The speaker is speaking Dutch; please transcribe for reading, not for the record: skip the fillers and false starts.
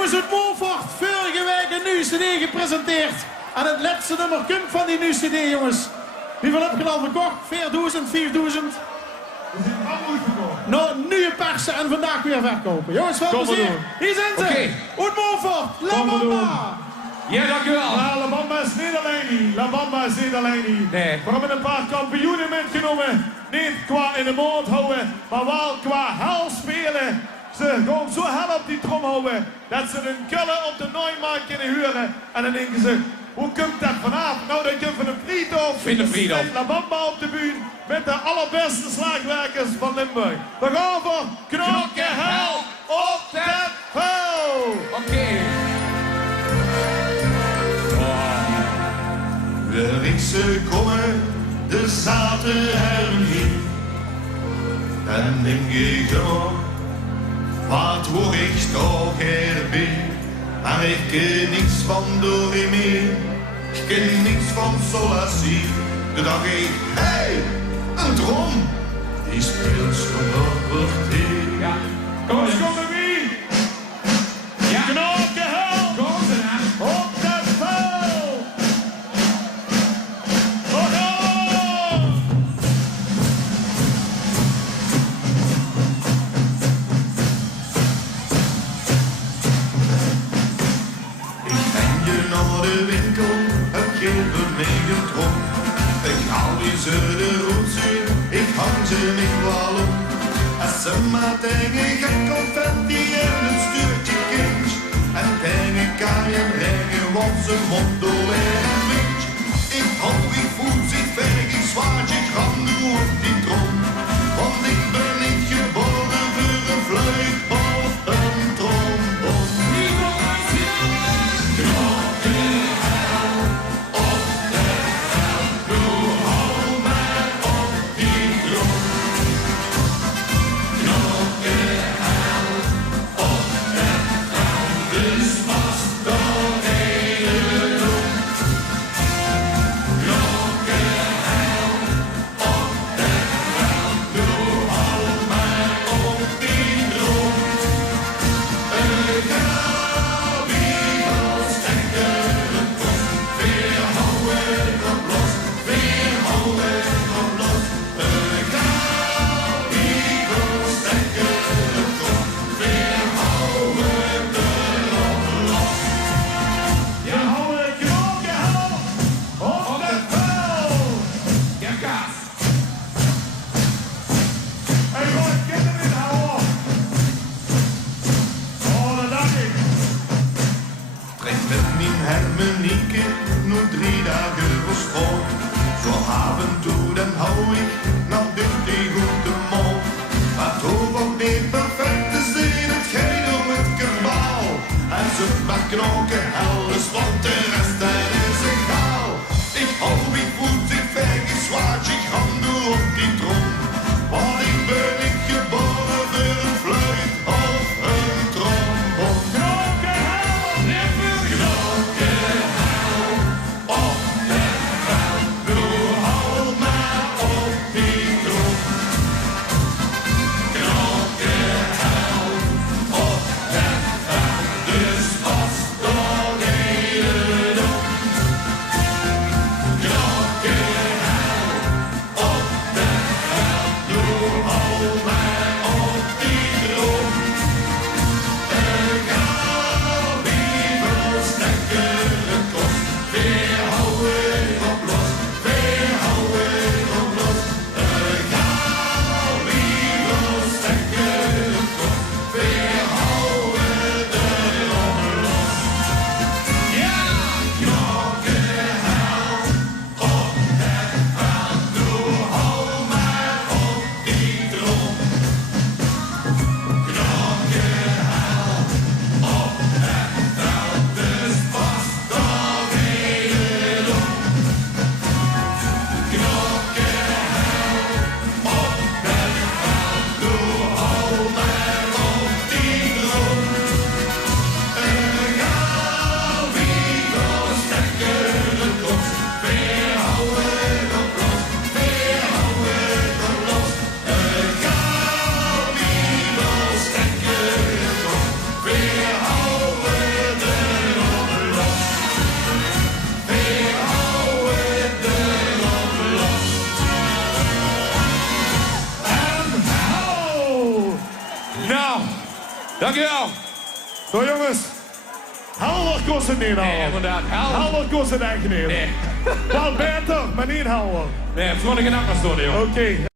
Jongens uit Moorvoort, vorige week een nieuwe cd gepresenteerd. En het laatste nummer komt van die nieuwe cd, jongens. Hoeveel heb je al verkocht? 4000, 4000? We zijn allemaal uitverkocht. Nou, nieuwe persen en vandaag weer verkopen. Jongens, veel plezier. Hier zijn ze. Oké. Uit Moorvoort, La Bamba. Ja, dankjewel. Maar La Bamba is niet alleen niet. La Bamba is niet alleen niet. Nee. We hebben een paar kampioenen metgenomen. Niet qua in de mond houden, maar wel qua hel spelen. Ze gewoon zo hel op die trom houden, dat ze een kulle op de Neumarkt kunnen huren. En dan denken ze, hoe komt dat vanavond? Nou, dan komt van een Friedhof. Met La Bamba op de bühne met de allerbeste slagwerkers van Limburg. We gaan voor knokken hel op het veld. Oké. De Riekse komen, de zaten er niet. En denk ik nog, wat hoor ik toch erbij? Maar ik ken niks van do re mi, ik ken niks van sol la si. Toen dacht ik, hey, een drom, die speelt zo'n hier. Ja. Kom eens, kom er wie? Ja. Knokken hel Kom ze dan. op het veld. We gaan! Ik ben je naar de winkel, heb je voor mij getrokken. Ik haal die zuiden roetsuur, ik hang ze niet wel op. Als ze maar tegen gek confetti en een stuurtje kind. En tegen kaaien brengen, want ze mond door en een wind. Ik hou, ik voel zich ver, ik zwaardje, ik ram nu op die trom. Want ik ben niet geboren voor een fluit of een trombon. Hermenieke, nu 3 dagen voor school. Zo af en toe dan hou ik nog die goede mond. Maar toch ook niet perfect te zien, het gaat om het kabaal. En ze maar knokken helles, want de rest dat is egaal. Ik hou, ik voet, ik veeg, ik zwaardje, ik handen op die trom. Want ik ben niet geboren voor een fluit of een trombon. Knokken hel! Dus was Dankjewel. Zo jongens. Halver kost het niet Nee, al. inderdaad. Halver kost het echt niet. Nee. Wel beter, maar niet halver. Nee, het is gewoon een knakker stonden, jongen. Oké.